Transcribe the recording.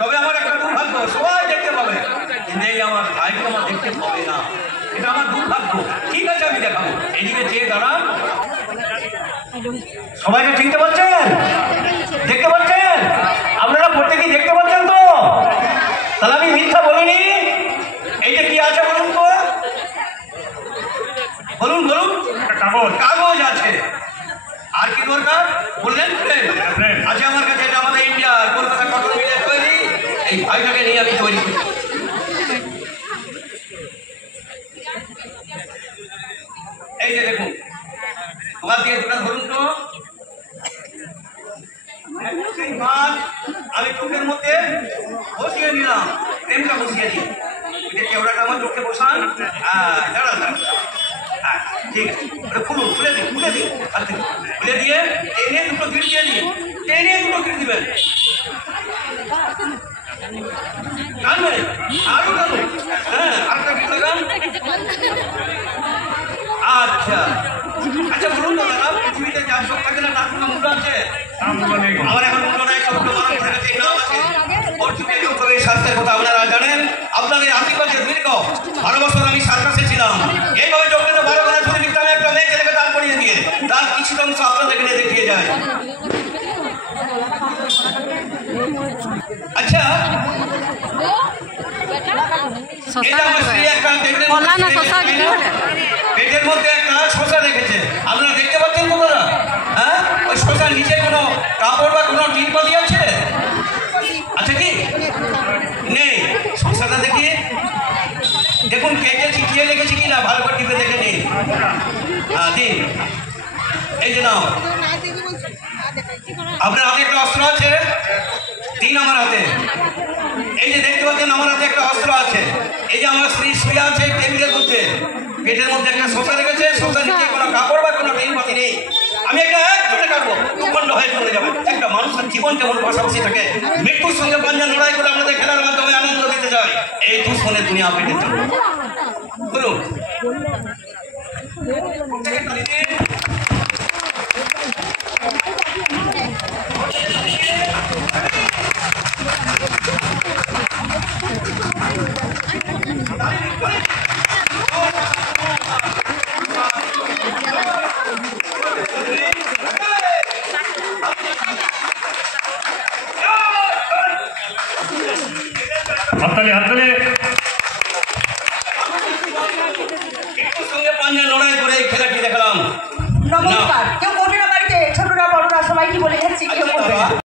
তবে আমার একটা দুর্ভাগ্য, সবাই দেখতে পাবে কিন্তু আমার ভাইকে আমার দেখতে পাবে না, এটা আমার দুর্ভাগ্য। ঠিক আছে, আমি দেখাবো। এদিকে চেয়ে দাঁড়ান। সবাইকে চিনতে পারছেন? দেখতে পাচ্ছেন? আপনারা প্রত্যেকেই দেখতে পাচ্ছেন তো? তাহলে আমি মিথ্যা বলিনি। এইটা কি আছে বলুন তো? বলুন বলুন। কাগজ আছে। আর কি দরকার বললেন? আছে আমার কাছে। এটা আমাদের ইন্ডিয়ার কলকাতা কটন মিলের তৈরি। এই ভাইটাকে নিয়ে আমি তৈরি করি। এই যে দেখুন, তোমার দিয়ে দুটা ধরুন তো। আমি চোখের মধ্যে বসিয়ে নিলাম, ফ্রেমটা বসিয়ে দিই। কেওড়াটা আমার চোখে বসান। দাঁড়ান দাঁড়ান, ঠিক আছে। ওটা খুলুন, খুলে দিন, খুলে দিন, খুলে দিয়ে টেনে দুটো গিট দিয়ে দিন। টেনে দুটো গিট দিবেন। টানবেন, আরো টানুন। হ্যাঁ, আরেকটা গিট লাগান। আচ্ছা আচ্ছা, বলুন তো দাদা, পৃথিবীতে যার সব থাকে না তার কোনো মূল্য আছে? আমার এখন মূল্য নাই, সব মানুষ আছে, নাম আছে। অর্জুনের যোগ্যভাবে স্বাস্থ্যের কথা আপনারা জানেন। আপনাদের আশীর্বাদের দীর্ঘ 12 বছর আমি সার্কাসে ছিলাম। এইভাবে যোগ্যত 12 ঘন্টা ধরে নিতাম একটা মেয়ে ছেলেকে দান করিয়ে দিয়ে। তার কিছু অংশ আপনাদের এখানে দেখিয়ে যায়। আচ্ছা, পেটের মধ্যে একটা শসা রেখেছে, আপনারা দেখতে পাচ্ছেন তো দাদা? হ্যাঁ, ওই শসার নিচে কোনো কাপড় বা কোনো টিনপাতি আছে? আছে কি? নেই। শসাটা দেখিয়ে দেখুন, কেটে চিটিয়ে রেখেছি কিনা, ভালো করে টিপে দেখে নিন। হ্যাঁ দিন। এই যে নাও, আপনার হাতে একটা অস্ত্র আছে, দিন আমার হাতে। এই যে দেখতে পাচ্ছেন আমার হাতে একটা অস্ত্র আছে। এই যে আমার স্ত্রী শুয়ে আছে টেবিলের মধ্যে, পেটের মধ্যে একটা শসা রেখেছে। শসা নিচে কোনো কাপড় বা কোনো টিনপাতি নেই। আমি একটা একজনে কাটবো, দুখণ্ড হয়ে চলে যাবে। একটা মানুষের জীবন যেমন পাশাপাশি থাকে, মৃত্যুর সঙ্গে পাঞ্জা লড়াই করে আমাদের খেলার মাধ্যমে আনন্দ দিতে যায়। এই দুশ্মনের দুনিয়া পেটের জন্য। বলুন হাততালি হাততালি। মৃত্যুর সঙ্গে পাঞ্জা লড়াই করে এই খেলাটি দেখলাম। নমস্কার। কেউ বলবে না বাড়িতে, ছোটরা বড়রা সবাই কি বলে যাচ্ছে কেউ বলবে।